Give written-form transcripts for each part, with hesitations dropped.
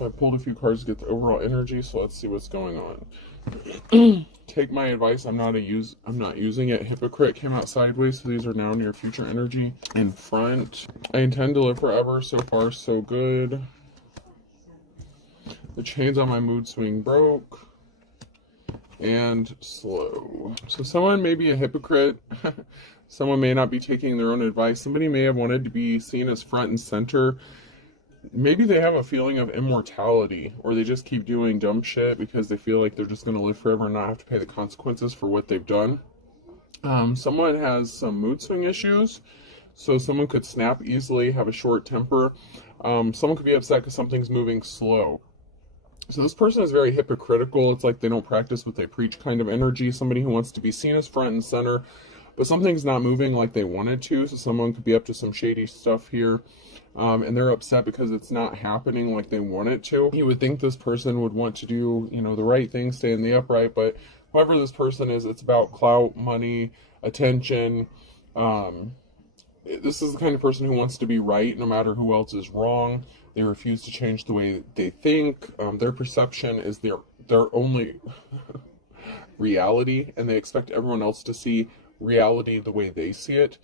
So I pulled a few cards to get the overall energy, so let's see what's going on. Take my advice, I'm not using it. Hypocrite came out sideways, so these are now near future energy. In front, I intend to live forever. So far, so good. The chains on my mood swing broke. And slow. So someone may be a hypocrite. Someone may not be taking their own advice. Somebody may have wanted to be seen as front and center. Maybe they have a feeling of immortality, or they just keep doing dumb shit because they feel like they're just going to live forever and not have to pay the consequences for what they've done. Someone has some mood swing issues. So someone could snap easily, have a short temper. Someone could be upset because something's moving slow. So this person is very hypocritical. It's like they don't practice what they preach kind of energy. Somebody who wants to be seen as front and center, but something's not moving like they wanted to. So someone could be up to some shady stuff here. And they're upset because it's not happening like they want it to. You would think this person would want to do, the right thing, stay in the upright, but whoever this person is, it's about clout, money, attention. This is the kind of person who wants to be right no matter who else is wrong. They refuse to change the way they think. Their perception is their only reality, and they expect everyone else to see reality the way they see it.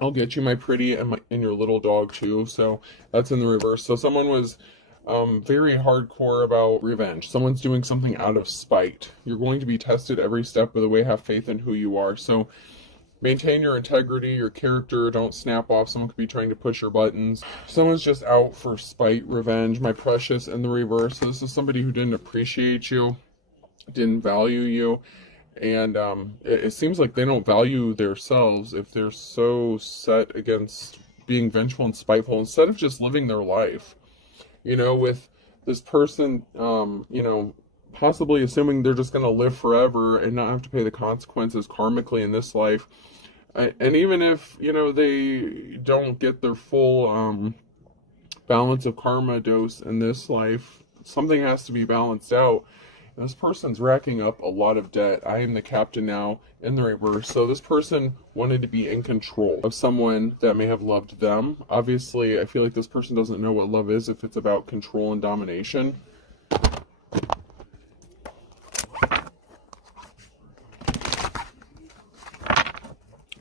I'll get you, my pretty, and your little dog too. So that's in the reverse. So someone was very hardcore about revenge. Someone's doing something out of spite. You're going to be tested every step of the way. Have faith in who you are. So maintain your integrity, your character. Don't snap off. Someone could be trying to push your buttons. Someone's just out for spite, revenge. My precious, in the reverse. So this is somebody who didn't appreciate you, didn't value you. And it seems like they don't value themselves if they're so set against being vengeful and spiteful instead of just living their life. With this person, possibly assuming they're just going to live forever and not have to pay the consequences karmically in this life. And even if, they don't get their full balance of karma dose in this life, something has to be balanced out. And this person's racking up a lot of debt. I am the captain now, in the reverse. So this person wanted to be in control of someone that may have loved them. Obviously, I feel like this person doesn't know what love is if it's about control and domination.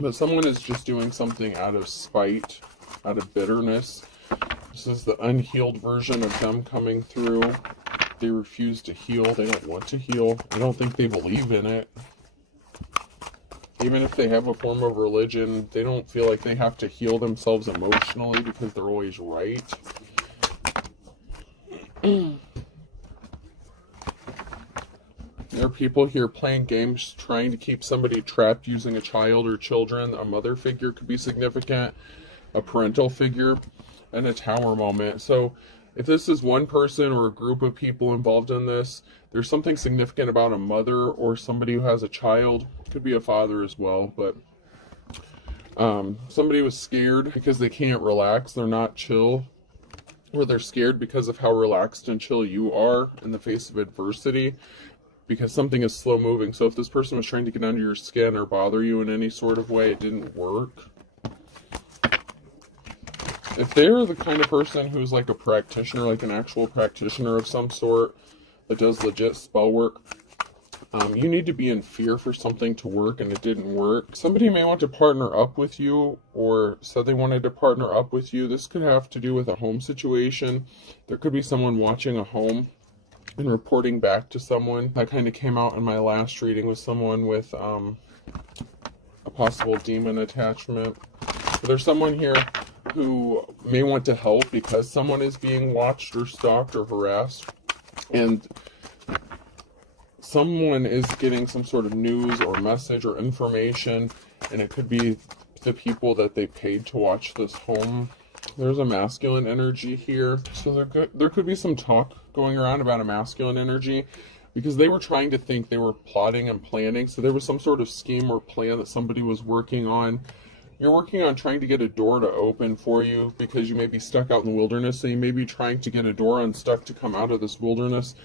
But someone is just doing something out of spite, out of bitterness. This is the unhealed version of them coming through. They refuse to heal. They don't want to heal. I don't think they believe in it. Even if they have a form of religion, they don't feel like they have to heal themselves emotionally because they're always right. There are people here playing games, trying to keep somebody trapped using a child or children. A mother figure could be significant, a parental figure, and a tower moment. So if this is one person or a group of people involved in this, there's something significant about a mother or somebody who has a child. Could be a father as well, but somebody was scared because they can't relax. They're not chill. Or they're scared because of how relaxed and chill you are in the face of adversity. Because something is slow moving. So if this person was trying to get under your skin or bother you in any sort of way, it didn't work. If they're the kind of person who's like a practitioner, like an actual practitioner of some sort that does legit spell work, you need to be in fear for something to work, and it didn't work. Somebody may want to partner up with you, or said they wanted to partner up with you. This could have to do with a home situation. There could be someone watching a home and reporting back to someone. That kind of came out in my last reading with someone with a possible demon attachment. But there's someone here who may want to help because someone is being watched or stalked or harassed, and someone is getting some sort of news or message or information, and it could be the people that they paid to watch this home. There's a masculine energy here, so there could be some talk going around about a masculine energy because they were trying to think they were plotting and planning. So there was some sort of scheme or plan that somebody was working on. You're working on trying to get a door to open for you because you may be stuck out in the wilderness. So you may be trying to get a door unstuck to come out of this wilderness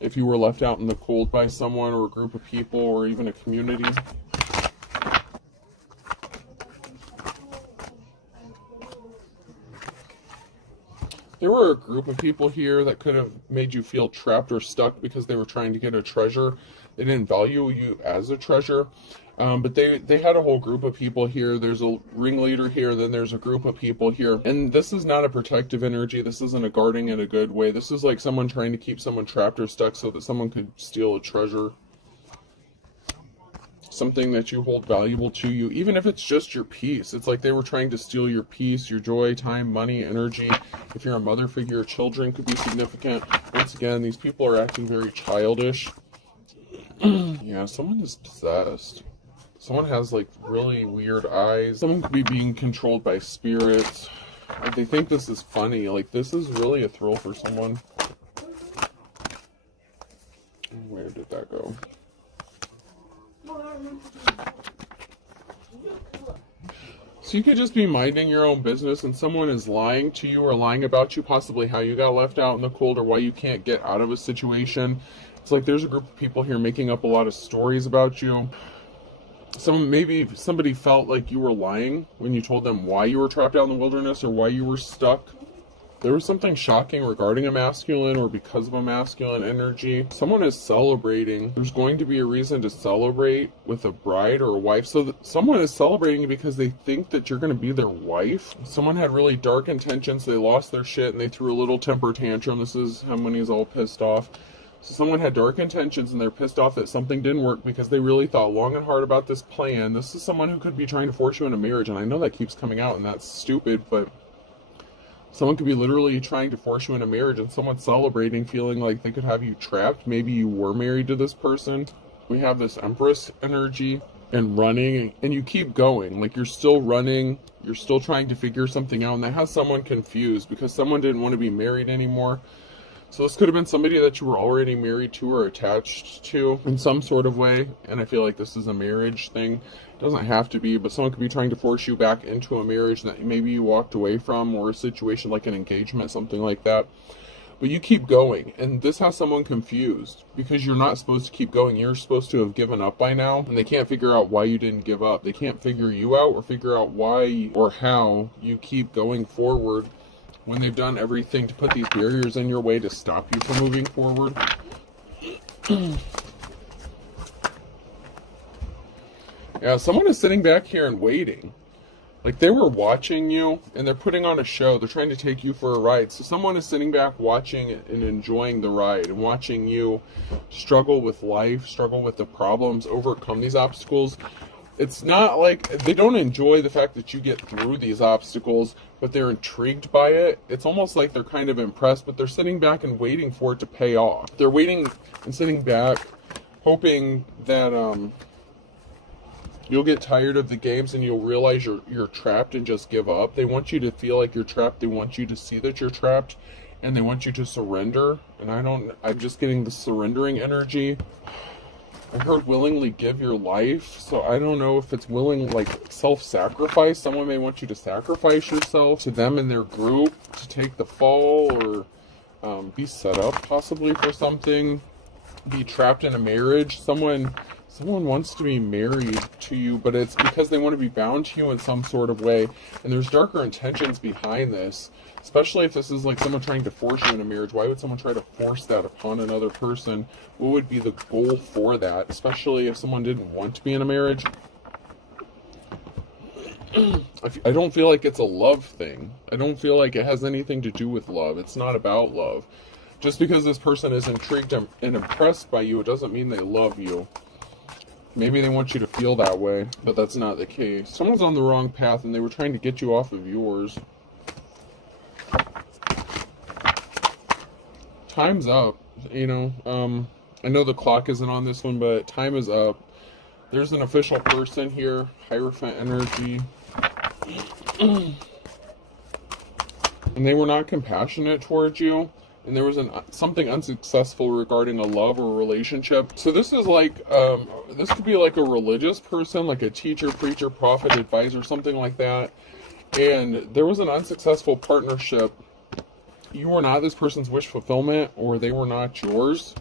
if you were left out in the cold by someone or a group of people or even a community. There were a group of people here that could have made you feel trapped or stuck because they were trying to get a treasure. They didn't value you as a treasure. But they had a whole group of people here. There's a ringleader here, then there's a group of people here. And this is not a protective energy. This isn't a guarding in a good way. This is like someone trying to keep someone trapped or stuck so that someone could steal a treasure. Something that you hold valuable to you, even if it's just your peace. It's like they were trying to steal your peace, your joy, time, money, energy. If you're a mother figure, children could be significant. Once again, these people are acting very childish. Yeah, someone is possessed. Someone has like really weird eyes. Someone could be being controlled by spirits. They think this is funny. Like, this is really a thrill for someone. Where did that go? So you could just be minding your own business and someone is lying to you or lying about you, possibly how you got left out in the cold or why you can't get out of a situation. It's like there's a group of people here making up a lot of stories about you. Maybe somebody felt like you were lying when you told them why you were trapped out in the wilderness or why you were stuck. There was something shocking regarding a masculine or because of a masculine energy. Someone is celebrating. There's going to be a reason to celebrate with a bride or a wife. So someone is celebrating because they think that you're going to be their wife. Someone had really dark intentions. They lost their shit and they threw a little temper tantrum. This is how many is all pissed off. So someone had dark intentions and they're pissed off that something didn't work because they really thought long and hard about this plan. This is someone who could be trying to force you into marriage. And I know that keeps coming out and that's stupid, but someone could be literally trying to force you into marriage and someone's celebrating, feeling like they could have you trapped. Maybe you were married to this person. We have this Empress energy and running, and you keep going. Like, you're still running. You're still trying to figure something out. And that has someone confused because someone didn't want to be married anymore. So this could have been somebody that you were already married to or attached to in some sort of way. And I feel like this is a marriage thing. It doesn't have to be, but someone could be trying to force you back into a marriage that maybe you walked away from, or a situation like an engagement, something like that. But you keep going, and this has someone confused because you're not supposed to keep going. You're supposed to have given up by now, and they can't figure out why you didn't give up. They can't figure you out or figure out why or how you keep going forward when they've done everything to put these barriers in your way to stop you from moving forward. Yeah, someone is sitting back here and waiting. Like, they were watching you, and they're putting on a show. They're trying to take you for a ride. So someone is sitting back watching and enjoying the ride, and watching you struggle with life, struggle with the problems, overcome these obstacles. It's not like they don't enjoy the fact that you get through these obstacles, but they're intrigued by it. It's almost like they're kind of impressed, but they're sitting back and waiting for it to pay off. They're waiting and sitting back, hoping that you'll get tired of the games and you'll realize you're trapped and just give up. They want you to feel like you're trapped. They want you to see that you're trapped, and they want you to surrender. And I'm just getting the surrendering energy. I heard willingly give your life, so I don't know if it's willing, like self-sacrifice. Someone may want you to sacrifice yourself to them and their group to take the fall, or be set up possibly for something, be trapped in a marriage. Someone wants to be married to you, but it's because they want to be bound to you in some sort of way, and there's darker intentions behind this. Especially if this is like someone trying to force you into marriage. Why would someone try to force that upon another person? What would be the goal for that? Especially if someone didn't want to be in a marriage. I don't feel like it's a love thing. I don't feel like it has anything to do with love. It's not about love. Just because this person is intrigued and impressed by you, it doesn't mean they love you. Maybe they want you to feel that way, but that's not the case. Someone's on the wrong path and they were trying to get you off of yours. Time's up, you know. I know the clock isn't on this one, but time is up. There's an official person here, Hierophant energy. And they were not compassionate towards you. And there was something unsuccessful regarding a love or a relationship. So this is like, this could be like a religious person, like a teacher, preacher, prophet, advisor, something like that. And there was an unsuccessful partnership. You were not this person's wish fulfillment, or they were not yours.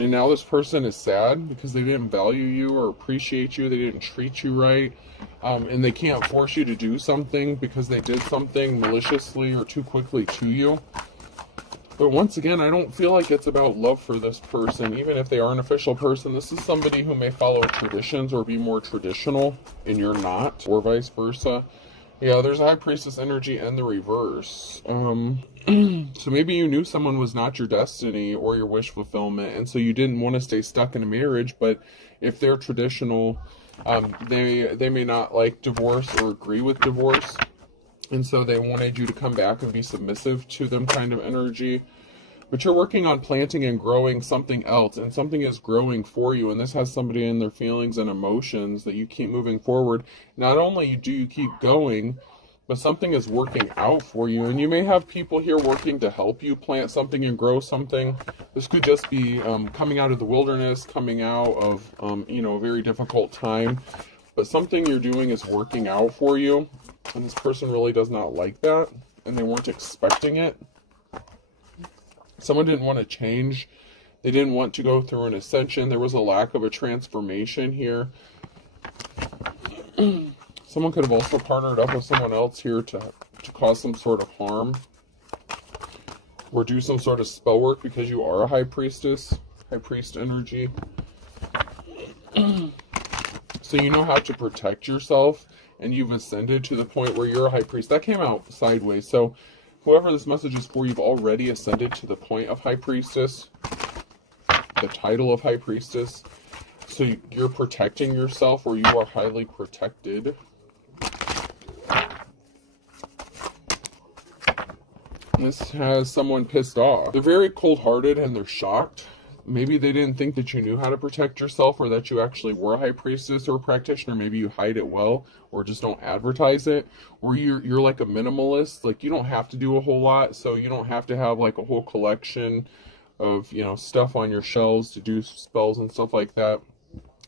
And now this person is sad because they didn't value you or appreciate you. They didn't treat you right. And they can't force you to do something because they did something maliciously or too quickly to you. But once again, I don't feel like it's about love for this person. Even if they are an official person, this is somebody who may follow traditions or be more traditional and you're not, or vice versa. Yeah, there's a High Priestess energy and the reverse. So maybe you knew someone was not your destiny or your wish fulfillment, and so you didn't want to stay stuck in a marriage. But if they're traditional, they may not like divorce or agree with divorce, and so they wanted you to come back and be submissive to them, kind of energy. But you're working on planting and growing something else, and something is growing for you, and this has somebody in their feelings and emotions that you keep moving forward. Not only do you keep going, but something is working out for you, and you may have people here working to help you plant something and grow something. This could just be coming out of the wilderness, coming out of a very difficult time, but something you're doing is working out for you, and this person really does not like that, and they weren't expecting it. Someone didn't want to change. They didn't want to go through an ascension. There was a lack of a transformation here. Someone could have also partnered up with someone else here to cause some sort of harm. Or do some sort of spell work because you are a High Priestess. High Priest energy. So you know how to protect yourself. And you've ascended to the point where you're a High Priest. That came out sideways. So whoever this message is for, you've already ascended to the point of High Priestess, the title of High Priestess. So you're protecting yourself, or you are highly protected. This has someone pissed off. They're very cold-hearted and they're shocked. Maybe they didn't think that you knew how to protect yourself, or that you actually were a High Priestess or a practitioner. Maybe you hide it well, or just don't advertise it. Or you're like a minimalist. Like, you don't have to do a whole lot, so you don't have to have like a whole collection of, stuff on your shelves to do spells and stuff like that.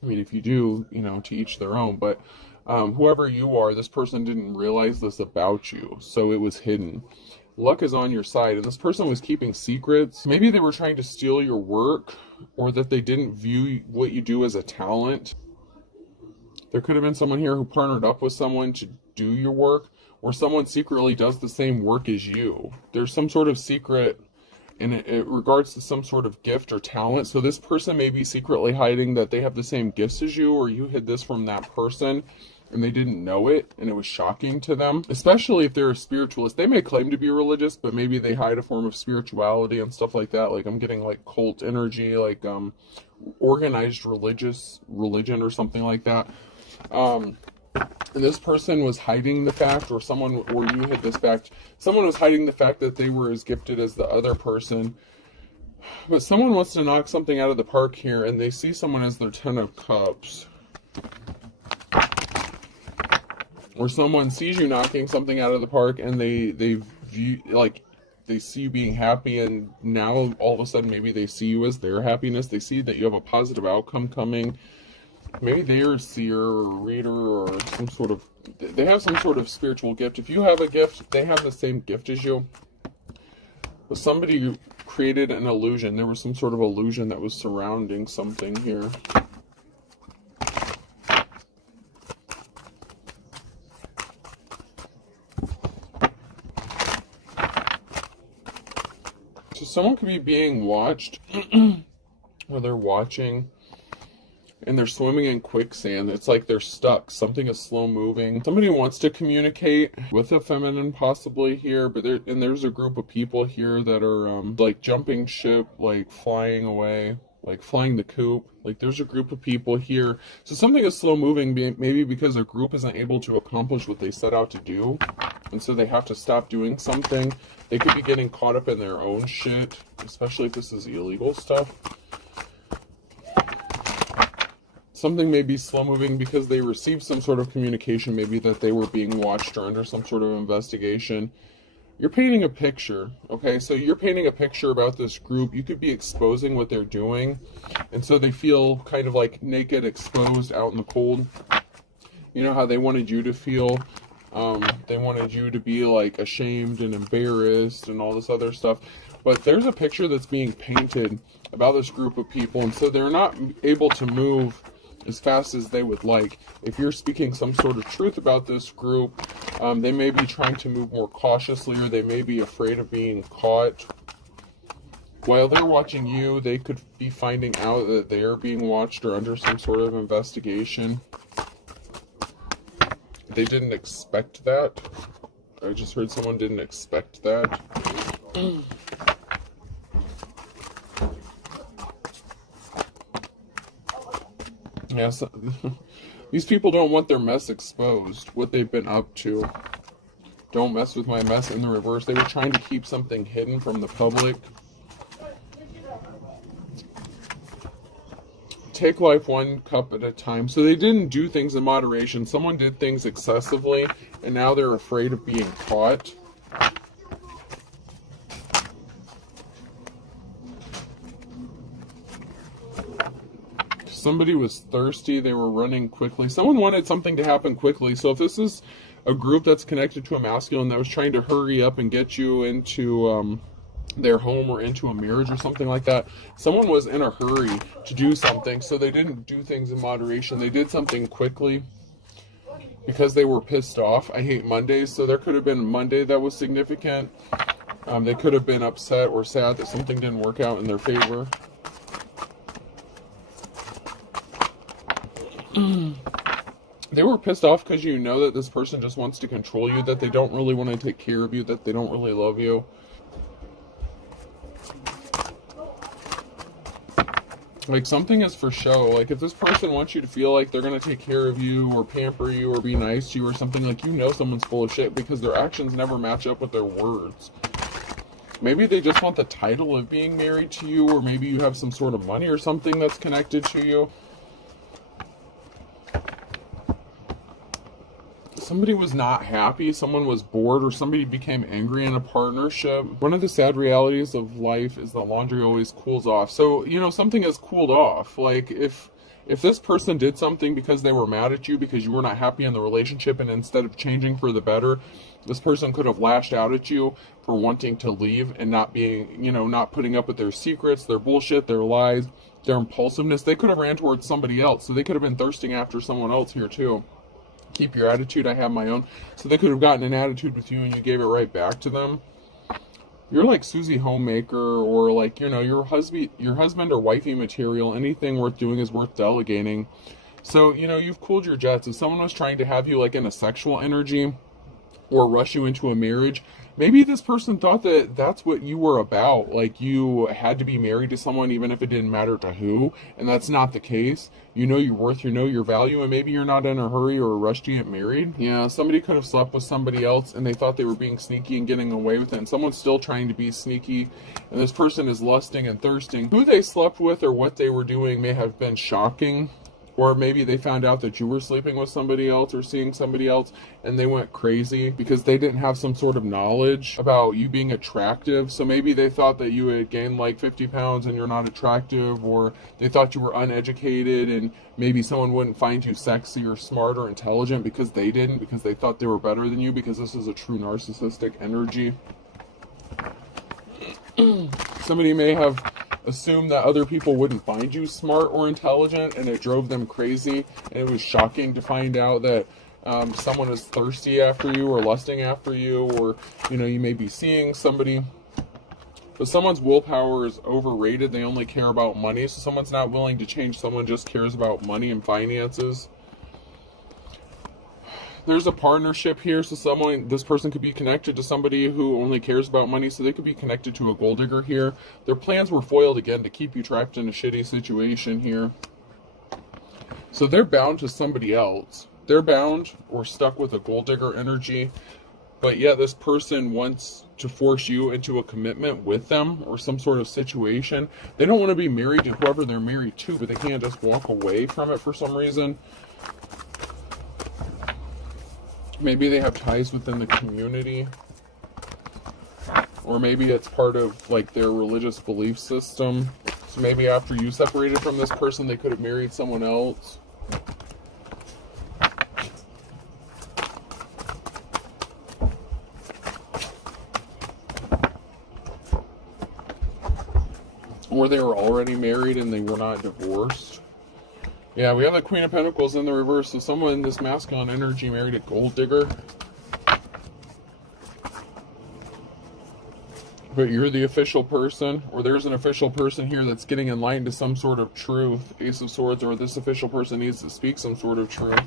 I mean, if you do, to each their own. But whoever you are, this person didn't realize this about you, so it was hidden. Luck is on your side, and this person was keeping secrets. Maybe they were trying to steal your work, or that they didn't view what you do as a talent. There could have been someone here who partnered up with someone to do your work, or someone secretly does the same work as you. There's some sort of secret in it regards to some sort of gift or talent. So this person may be secretly hiding that they have the same gifts as you, or you hid this from that person and they didn't know it, and it was shocking to them. Especially if they're a spiritualist. They may claim to be religious, but maybe they hide a form of spirituality and stuff like that. Like, I'm getting like cult energy, like organized religion or something like that. And this person was hiding the fact, or you hid this fact. Someone was hiding the fact that they were as gifted as the other person. But someone wants to knock something out of the park here, and they see someone as their 10 of Cups. Or someone sees you knocking something out of the park, and they view, like, they see you being happy, and now all of a sudden maybe they see you as their happiness. They see that you have a positive outcome coming. Maybe they're a seer or a reader, or they have some sort of spiritual gift. If you have a gift, they have the same gift as you. But somebody created an illusion. There was some sort of illusion that was surrounding something here. So someone could be being watched, or they're watching, and they're swimming in quicksand. It's like they're stuck. Something is slow moving. Somebody wants to communicate with a feminine possibly here, but there's a group of people here that are like jumping ship, like flying away, like flying the coop. Like, there's a group of people here. So something is slow moving, maybe because a group isn't able to accomplish what they set out to do, and so they have to stop doing something. They could be getting caught up in their own shit, especially if this is illegal stuff. Something may be slow moving because they received some sort of communication, maybe that they were being watched or under some sort of investigation. You're painting a picture, okay? So you're painting a picture about this group. You could be exposing what they're doing, and so they feel kind of like naked, exposed, out in the cold. You know how they wanted you to feel? They wanted you to be like ashamed and embarrassed and all this other stuff. But there's a picture that's being painted about this group of people, and so they're not able to move as fast as they would like. If you're speaking some sort of truth about this group, they may be trying to move more cautiously, or they may be afraid of being caught. While they're watching you, they could be finding out that they are being watched or under some sort of investigation. They didn't expect that. I just heard someone didn't expect that. Yeah, so, these people don't want their mess exposed, what they've been up to. Don't mess with my mess in the reverse. They were trying to keep something hidden from the public. Take life one cup at a time. So they didn't do things in moderation. Someone did things excessively, and now they're afraid of being caught. Somebody was thirsty. They were running quickly. Someone wanted something to happen quickly. So if this is a group that's connected to a masculine that was trying to hurry up and get you into their home or into a marriage or something like that, someone was in a hurry to do something, so they didn't do things in moderation. They did something quickly because they were pissed off. I hate Mondays, so there could have been Monday that was significant. They could have been upset or sad that something didn't work out in their favor. They were pissed off because you know that this person just wants to control you, that they don't really want to take care of you, that they don't really love you. Like, something is for show. Like, if this person wants you to feel like they're going to take care of you or pamper you or be nice to you or something, like, you know someone's full of shit because their actions never match up with their words. Maybe they just want the title of being married to you, or maybe you have some sort of money or something that's connected to you. Somebody was not happy, someone was bored, or somebody became angry in a partnership. One of the sad realities of life is that laundry always cools off. So, you know, something has cooled off. Like, if this person did something because they were mad at you, because you were not happy in the relationship, and instead of changing for the better, this person could have lashed out at you for wanting to leave and not being, you know, not putting up with their secrets, their bullshit, their lies, their impulsiveness. They could have ran towards somebody else. So they could have been thirsting after someone else here too. Keep your attitude, I have my own. So they could have gotten an attitude with you and you gave it right back to them. You're like Susie Homemaker, or like, you know, your husband or wifey material. Anything worth doing is worth delegating. So, you know, you've cooled your jets. If someone was trying to have you like in a sexual energy or rush you into a marriage, maybe this person thought that that's what you were about. Like, you had to be married to someone even if it didn't matter to who, and that's not the case. You know your worth, you know your value, and maybe you're not in a hurry or a rush to get married. Yeah, somebody could have slept with somebody else and they thought they were being sneaky and getting away with it, and someone's still trying to be sneaky, and this person is lusting and thirsting. Who they slept with or what they were doing may have been shocking. Or maybe they found out that you were sleeping with somebody else or seeing somebody else, and they went crazy because they didn't have some sort of knowledge about you being attractive. So maybe they thought that you had gained like 50 pounds and you're not attractive, or they thought you were uneducated and maybe someone wouldn't find you sexy or smart or intelligent because they didn't, because they thought they were better than you, because this is a true narcissistic energy. Somebody may have assumed that other people wouldn't find you smart or intelligent, and it drove them crazy, and it was shocking to find out that someone is thirsty after you or lusting after you, or, you know, you may be seeing somebody. But someone's willpower is overrated. They only care about money. So someone's not willing to change. Someone just cares about money and finances. There's a partnership here, so this person could be connected to somebody who only cares about money, so they could be connected to a gold digger here. Their plans were foiled again to keep you trapped in a shitty situation here. So they're bound to somebody else. They're bound or stuck with a gold digger energy, but yet this person wants to force you into a commitment with them or some sort of situation. They don't want to be married to whoever they're married to, but they can't just walk away from it for some reason. Maybe they have ties within the community, or maybe it's part of like their religious belief system. So maybe after you separated from this person, they could have married someone else. or they were already married and they were not divorced. Yeah, we have the Queen of Pentacles in the reverse. So someone in this masculine energy married a gold digger. But you're the official person, or there's an official person here that's getting enlightened to some sort of truth. Ace of Swords, or this official person needs to speak some sort of truth.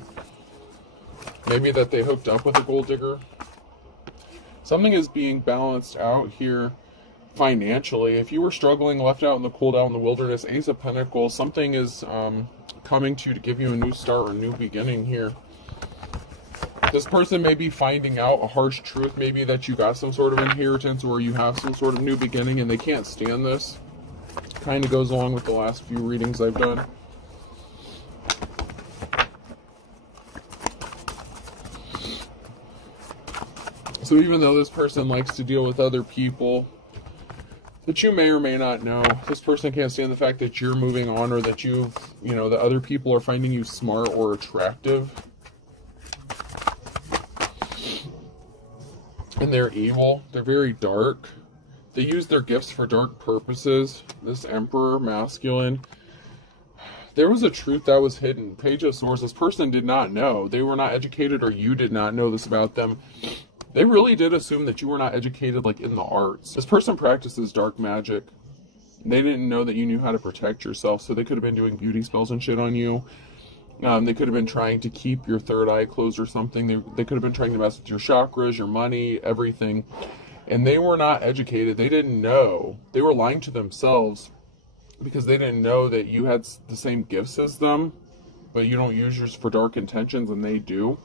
Maybe that they hooked up with a gold digger. Something is being balanced out here financially. If you were struggling, left out in the cold, out in the wilderness, Ace of Pentacles, something is coming to you to give you a new start or a new beginning here. This person may be finding out a harsh truth, maybe that you got some sort of inheritance or you have some sort of new beginning, and they can't stand this. Kind of goes along with the last few readings I've done. So even though this person likes to deal with other people that you may or may not know, this person can't stand the fact that you're moving on, or that the other people are finding you smart or attractive. And they're evil. They're very dark. They use their gifts for dark purposes. This Emperor, masculine. There was a truth that was hidden. Page of Swords. This person did not know. They were not educated, or you did not know this about them. They really did assume that you were not educated, like in the arts. This person practices dark magic. They didn't know that you knew how to protect yourself, so they could have been doing beauty spells and shit on you. They could have been trying to keep your third eye closed or something. They could have been trying to mess with your chakras, your money, everything. And they were not educated. They didn't know. They were lying to themselves because they didn't know that you had the same gifts as them, but you don't use yours for dark intentions, and they do.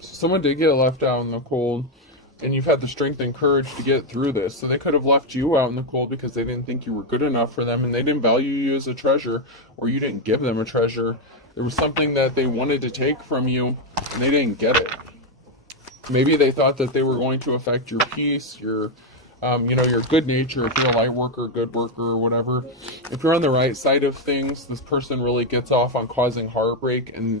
Someone did get left out in the cold, and you've had the strength and courage to get through this. So they could have left you out in the cold because they didn't think you were good enough for them, and they didn't value you as a treasure, or you didn't give them a treasure. There was something that they wanted to take from you, and they didn't get it. Maybe they thought that they were going to affect your peace, your good nature, if you're a light worker, good worker, or whatever. If you're on the right side of things, this person really gets off on causing heartbreak and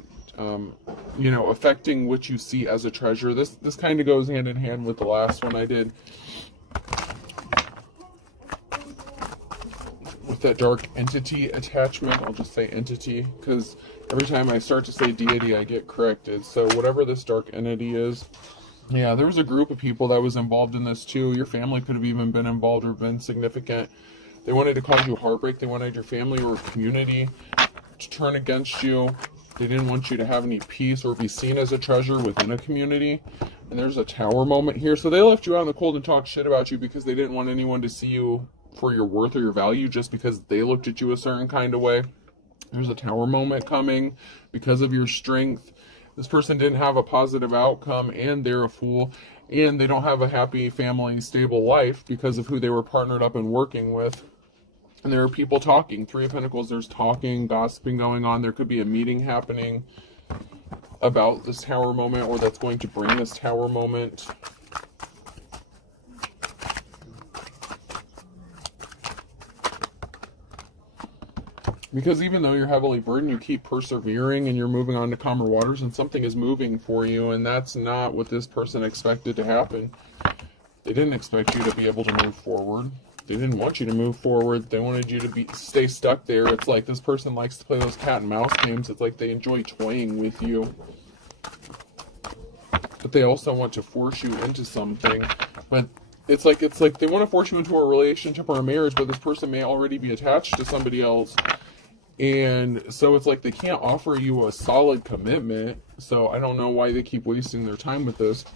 affecting what you see as a treasure. This kind of goes hand in hand with the last one I did. With that dark entity attachment, I'll just say entity, because every time I start to say deity, I get corrected. So whatever this dark entity is, yeah, there was a group of people that was involved in this too. Your family could have even been involved or been significant. They wanted to cause you heartbreak. They wanted your family or community to turn against you. They didn't want you to have any peace or be seen as a treasure within a community. And there's a tower moment here. So they left you out in the cold and talked shit about you because they didn't want anyone to see you for your worth or your value just because they looked at you a certain kind of way. There's a tower moment coming because of your strength. This person didn't have a positive outcome, and they're a fool, and they don't have a happy family, stable life because of who they were partnered up and working with. And there are people talking. Three of Pentacles, there's talking, gossiping going on. There could be a meeting happening about this tower moment, or that's going to bring this tower moment. Because even though you're heavily burdened, you keep persevering and you're moving on to calmer waters, and something is moving for you, and that's not what this person expected to happen. They didn't expect you to be able to move forward. They didn't want you to move forward. They wanted you to stay stuck there. It's like this person likes to play those cat and mouse games. It's like they enjoy toying with you. But they also want to force you into something. But it's like they want to force you into a relationship or a marriage, but this person may already be attached to somebody else. And so it's like they can't offer you a solid commitment. So I don't know why they keep wasting their time with this.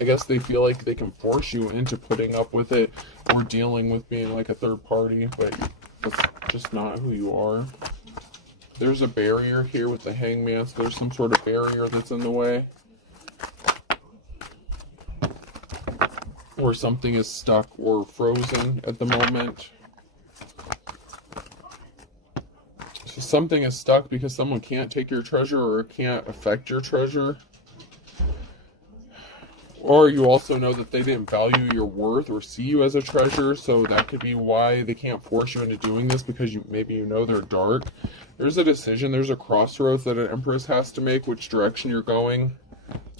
I guess they feel like they can force you into putting up with it or dealing with being like a third party, but that's just not who you are. There's a barrier here with the Hangman, so there's some sort of barrier that's in the way. Or something is stuck or frozen at the moment. So something is stuck because someone can't take your treasure or can't affect your treasure. Or you also know that they didn't value your worth or see you as a treasure, so that could be why they can't force you into doing this, because maybe you know they're dark. There's a decision, there's a crossroads that an empress has to make, which direction you're going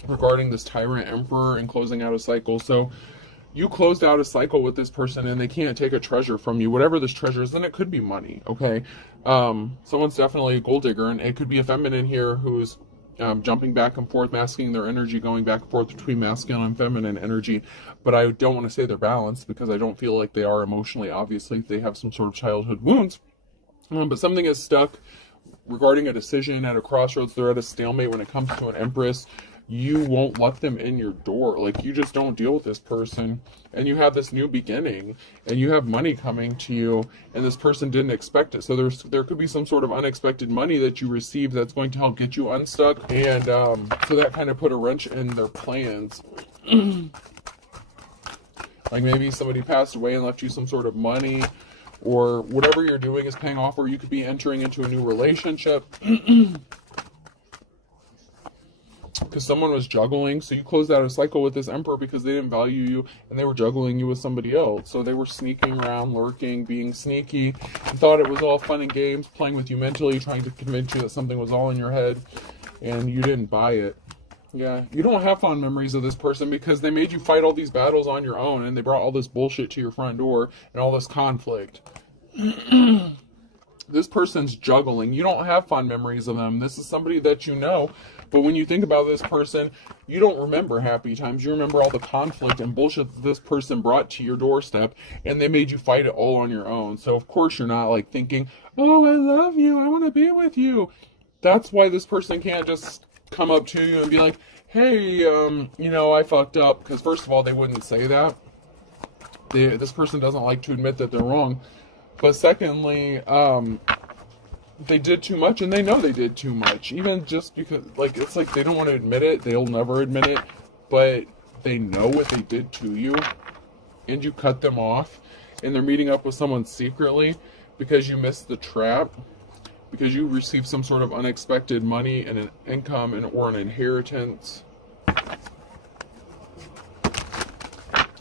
regarding this tyrant emperor and closing out a cycle. So you closed out a cycle with this person and they can't take a treasure from you, whatever this treasure is, and it could be money, okay? Someone's definitely a gold digger, and it could be a feminine here who's jumping back and forth, masking their energy, going back and forth between masculine and feminine energy. But I don't want to say they're balanced, because I don't feel like they are emotionally. Obviously, they have some sort of childhood wounds. But something is stuck regarding a decision at a crossroads. They're at a stalemate when it comes to an empress. You won't let them in your door. Like, you just don't deal with this person, and you have this new beginning, and you have money coming to you, and this person didn't expect it. So there could be some sort of unexpected money that you receive that's going to help get you unstuck, and so that kind of put a wrench in their plans. Like, maybe somebody passed away and left you some sort of money, or whatever you're doing is paying off, or you could be entering into a new relationship. Because someone was juggling, so you closed out a cycle with this emperor because they didn't value you, and they were juggling you with somebody else. So they were sneaking around, lurking, being sneaky, and thought it was all fun and games, playing with you mentally, trying to convince you that something was all in your head, and you didn't buy it. Yeah, you don't have fond memories of this person because they made you fight all these battles on your own, and they brought all this bullshit to your front door and all this conflict. This person's juggling. You don't have fond memories of them. This is somebody that you know. But when you think about this person, you don't remember happy times. You remember all the conflict and bullshit that this person brought to your doorstep, and they made you fight it all on your own. So of course you're not like thinking, oh, I love you, I want to be with you. That's why this person can't just come up to you and be like, hey, you know, I fucked up. Because first of all, they wouldn't say that. This person doesn't like to admit that they're wrong. But secondly, they did too much, and they know they did too much. Even just because, like, it's like they don't want to admit it. They'll never admit it. But they know what they did to you, and you cut them off, and they're meeting up with someone secretly because you missed the trap, because you received some sort of unexpected money and an income or an inheritance.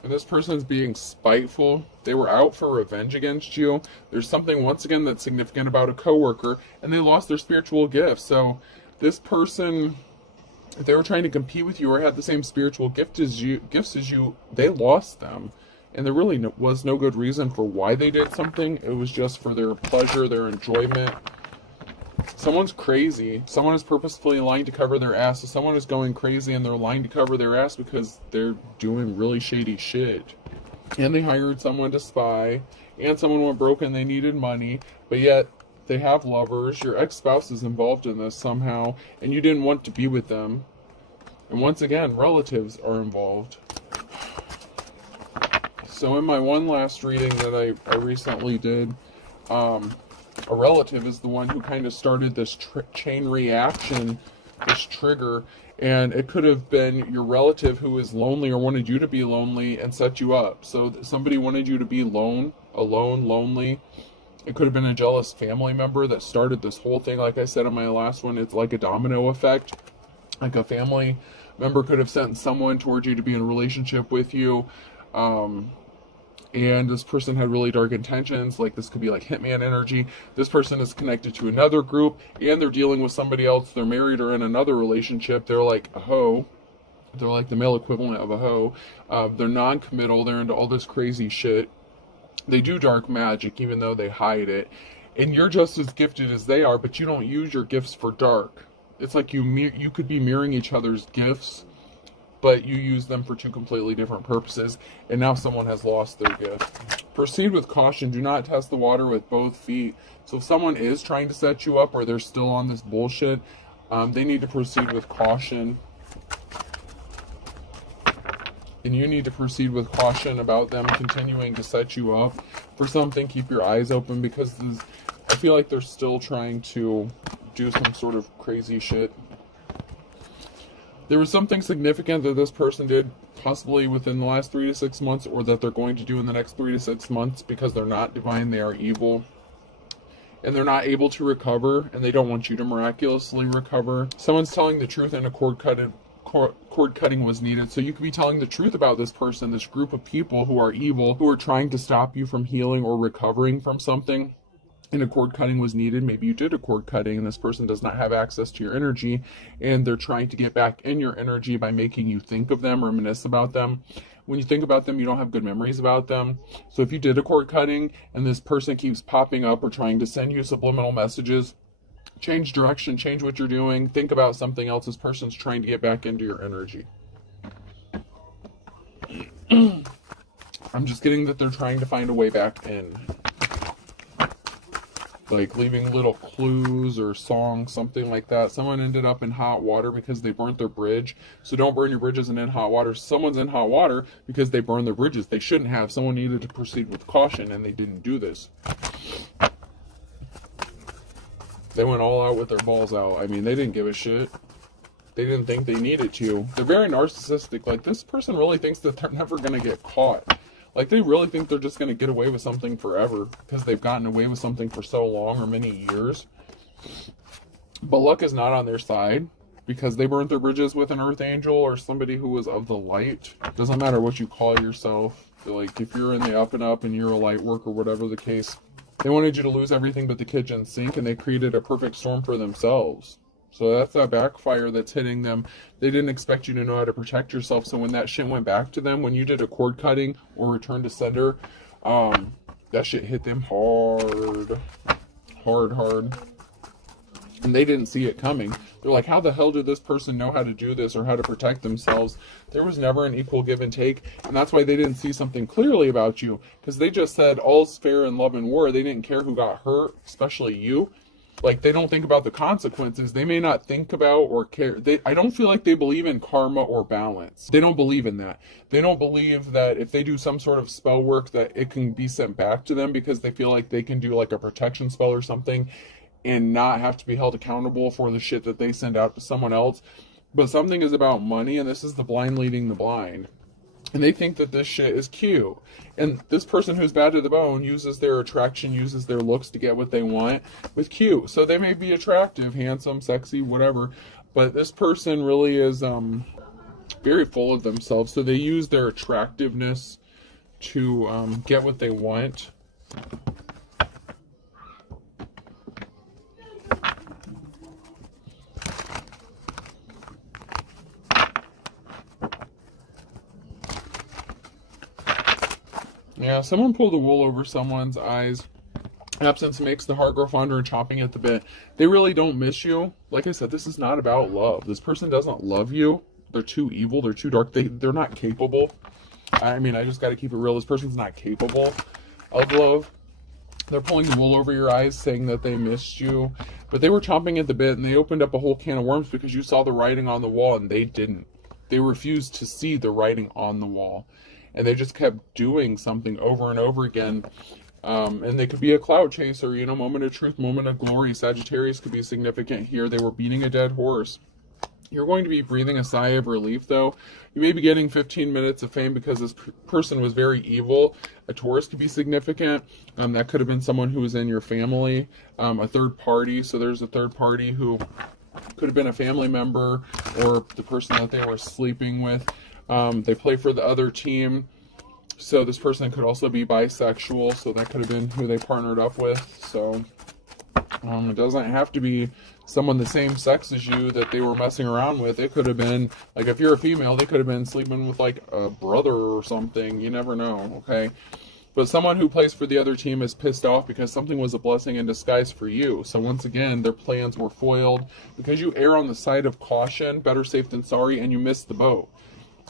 And this person's being spiteful. They were out for revenge against you. There's something, once again, that's significant about a coworker, and they lost their spiritual gifts. So this person, if they were trying to compete with you or had the same spiritual gifts as you, they lost them. And there really was no good reason for why they did something. It was just for their pleasure, their enjoyment. Someone's crazy. Someone is purposefully lying to cover their ass. So someone is going crazy and they're lying to cover their ass because they're doing really shady shit. And they hired someone to spy. And someone went broke and they needed money. But yet, they have lovers. Your ex-spouse is involved in this somehow. And you didn't want to be with them. And once again, relatives are involved. So in my one last reading that I recently did, a relative is the one who kind of started this chain reaction, this trigger, and it could have been your relative who is lonely or wanted you to be lonely and set you up. So somebody wanted you to be alone, lonely. It could have been a jealous family member that started this whole thing. Like I said in my last one, it's like a domino effect. Like a family member could have sent someone towards you to be in a relationship with you. And this person had really dark intentions. Like, this could be like hitman energy. This person is connected to another group, and they're dealing with somebody else. They're married or in another relationship. They're like a hoe. They're like the male equivalent of a hoe. They're non-committal. They're into all this crazy shit. They do dark magic, even though they hide it. And you're just as gifted as they are, but you don't use your gifts for dark. It's like you could be mirroring each other's gifts, but you use them for two completely different purposes, and now someone has lost their gift. Proceed with caution. Do not test the water with both feet. So if someone is trying to set you up or they're still on this bullshit, they need to proceed with caution. And you need to proceed with caution about them continuing to set you up for something. Keep your eyes open, because I feel like they're still trying to do some sort of crazy shit. There was something significant that this person did possibly within the last 3 to 6 months, or that they're going to do in the next 3 to 6 months, because they're not divine, they are evil. and they're not able to recover, and they don't want you to miraculously recover. Someone's telling the truth and a cord cutting was needed. So you could be telling the truth about this person, this group of people who are evil, who are trying to stop you from healing or recovering from something, and a cord cutting was needed. Maybe you did a cord cutting and this person does not have access to your energy, and they're trying to get back in your energy by making you think of them, reminisce about them. When you think about them, you don't have good memories about them. So if you did a cord cutting and this person keeps popping up or trying to send you subliminal messages, change direction, change what you're doing, think about something else. This person's trying to get back into your energy. I'm just getting that they're trying to find a way back in. Like leaving little clues or songs, something like that. Someone ended up in hot water because they burnt their bridge. So don't burn your bridges and in hot water. Someone's in hot water because they burned their bridges. They shouldn't have. Someone needed to proceed with caution and they didn't do this. They went all out with their balls out. I mean, they didn't give a shit. They didn't think they needed to. They're very narcissistic. Like, this person really thinks that they're never going to get caught. Like, they really think they're just going to get away with something forever because they've gotten away with something for so long or many years. But luck is not on their side because they burnt their bridges with an earth angel or somebody who was of the light. Doesn't matter what you call yourself. Like, if you're in the up and up and you're a light worker, whatever the case, they wanted you to lose everything but the kitchen sink, and they created a perfect storm for themselves. So that's that backfire that's hitting them. They didn't expect you to know how to protect yourself. So when that shit went back to them, when you did a cord cutting or return to sender, that shit hit them hard. And they didn't see it coming. They're like, how the hell did this person know how to do this or how to protect themselves? There was never an equal give and take. And that's why they didn't see something clearly about you. Because they just said all's fair in love and war. They didn't care who got hurt, especially you. Like, they don't think about the consequences. They may not think about or care. I don't feel like they believe in karma or balance. They don't believe in that. They don't believe that if they do some sort of spell work that it can be sent back to them, because they feel like they can do like a protection spell or something and not have to be held accountable for the shit that they send out to someone else. But something is about money, and this is the blind leading the blind. And they think that this shit is cute. And this person who's bad to the bone uses their attraction, uses their looks to get what they want with cute. So they may be attractive, handsome, sexy, whatever. But this person really is very full of themselves. So they use their attractiveness to get what they want. Yeah, someone pulled the wool over someone's eyes. Absence makes the heart grow fonder and chomping at the bit. They really don't miss you. Like I said, this is not about love. This person doesn't love you. They're too evil. They're too dark. They're not capable. I mean, I just got to keep it real. This person's not capable of love. They're pulling the wool over your eyes, saying that they missed you. But they were chomping at the bit, and they opened up a whole can of worms because you saw the writing on the wall, and they didn't. They refused to see the writing on the wall. And they just kept doing something over and over again. And they could be a cloud chaser, you know, moment of truth, moment of glory. Sagittarius could be significant here. They were beating a dead horse. You're going to be breathing a sigh of relief, though. You may be getting 15 minutes of fame because this person was very evil. A Taurus could be significant. That could have been someone who was in your family, a third party. So there's a third party who could have been a family member or the person that they were sleeping with. They play for the other team, so this person could also be bisexual, so that could have been who they partnered up with. So it doesn't have to be someone the same sex as you that they were messing around with. It could have been, like, if you're a female, they could have been sleeping with like a brother or something. You never know, okay? But someone who plays for the other team is pissed off because something was a blessing in disguise for you. So once again, their plans were foiled because you err on the side of caution, better safe than sorry, and you missed the boat.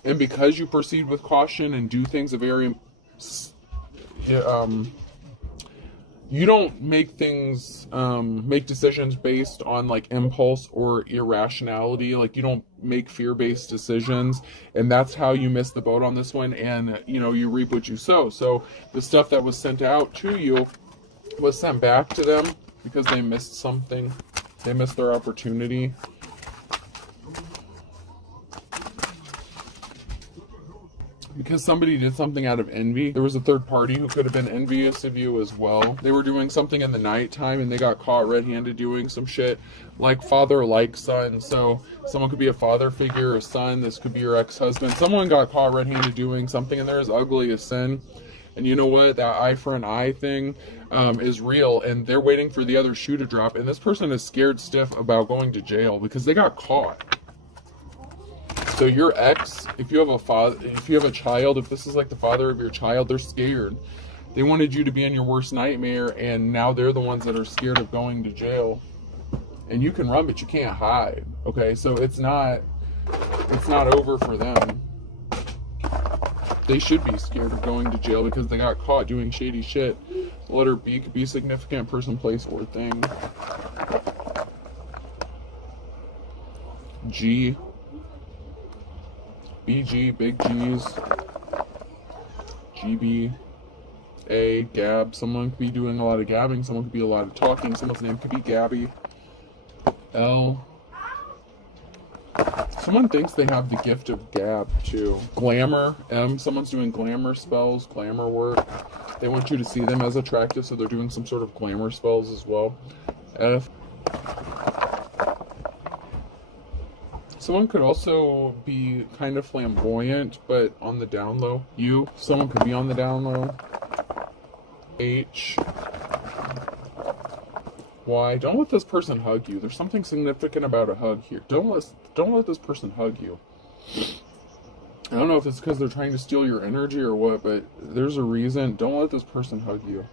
And because you proceed with caution and do things you don't make decisions based on like impulse or irrationality. Like, you don't make fear-based decisions, and that's how you miss the boat on this one. And you know, you reap what you sow. So the stuff that was sent out to you was sent back to them because they missed something. They missed their opportunity. because somebody did something out of envy. There was a third party who could have been envious of you as well. They were doing something in the nighttime and they got caught red-handed doing some shit like father, like son. So someone could be a father figure, a son. This could be your ex-husband. Someone got caught red-handed doing something and they're as ugly as sin. And you know what? That eye for an eye thing is real, and they're waiting for the other shoe to drop. And this person is scared stiff about going to jail because they got caught. So your ex, if you have a father, if you have a child, if this is like the father of your child, they're scared. They wanted you to be in your worst nightmare, and now they're the ones that are scared of going to jail. And you can run, but you can't hide. Okay, so it's not over for them. They should be scared of going to jail because they got caught doing shady shit. Letter B could be significant, person, place, or thing. G. BG, big G's. GB. A, gab. Someone could be doing a lot of gabbing. Someone could be a lot of talking. Someone's name could be Gabby. L. Someone thinks they have the gift of gab, too. Glamour. M. Someone's doing glamour spells, glamour work. They want you to see them as attractive, so they're doing some sort of glamour spells as well. F. Someone could also be kind of flamboyant, but on the down low. U. Someone could be on the down low. H. Y. Don't let this person hug you. There's something significant about a hug here. Don't let this person hug you. I don't know if it's because they're trying to steal your energy or what, but there's a reason. Don't let this person hug you.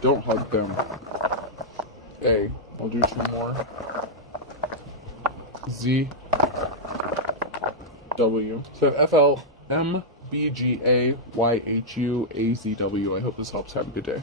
Don't hug them. A. I'll do 2 more. Z. W. So FL, M, B, G, A, Y, H, U, A, Z, W. I hope this helps. Have a good day.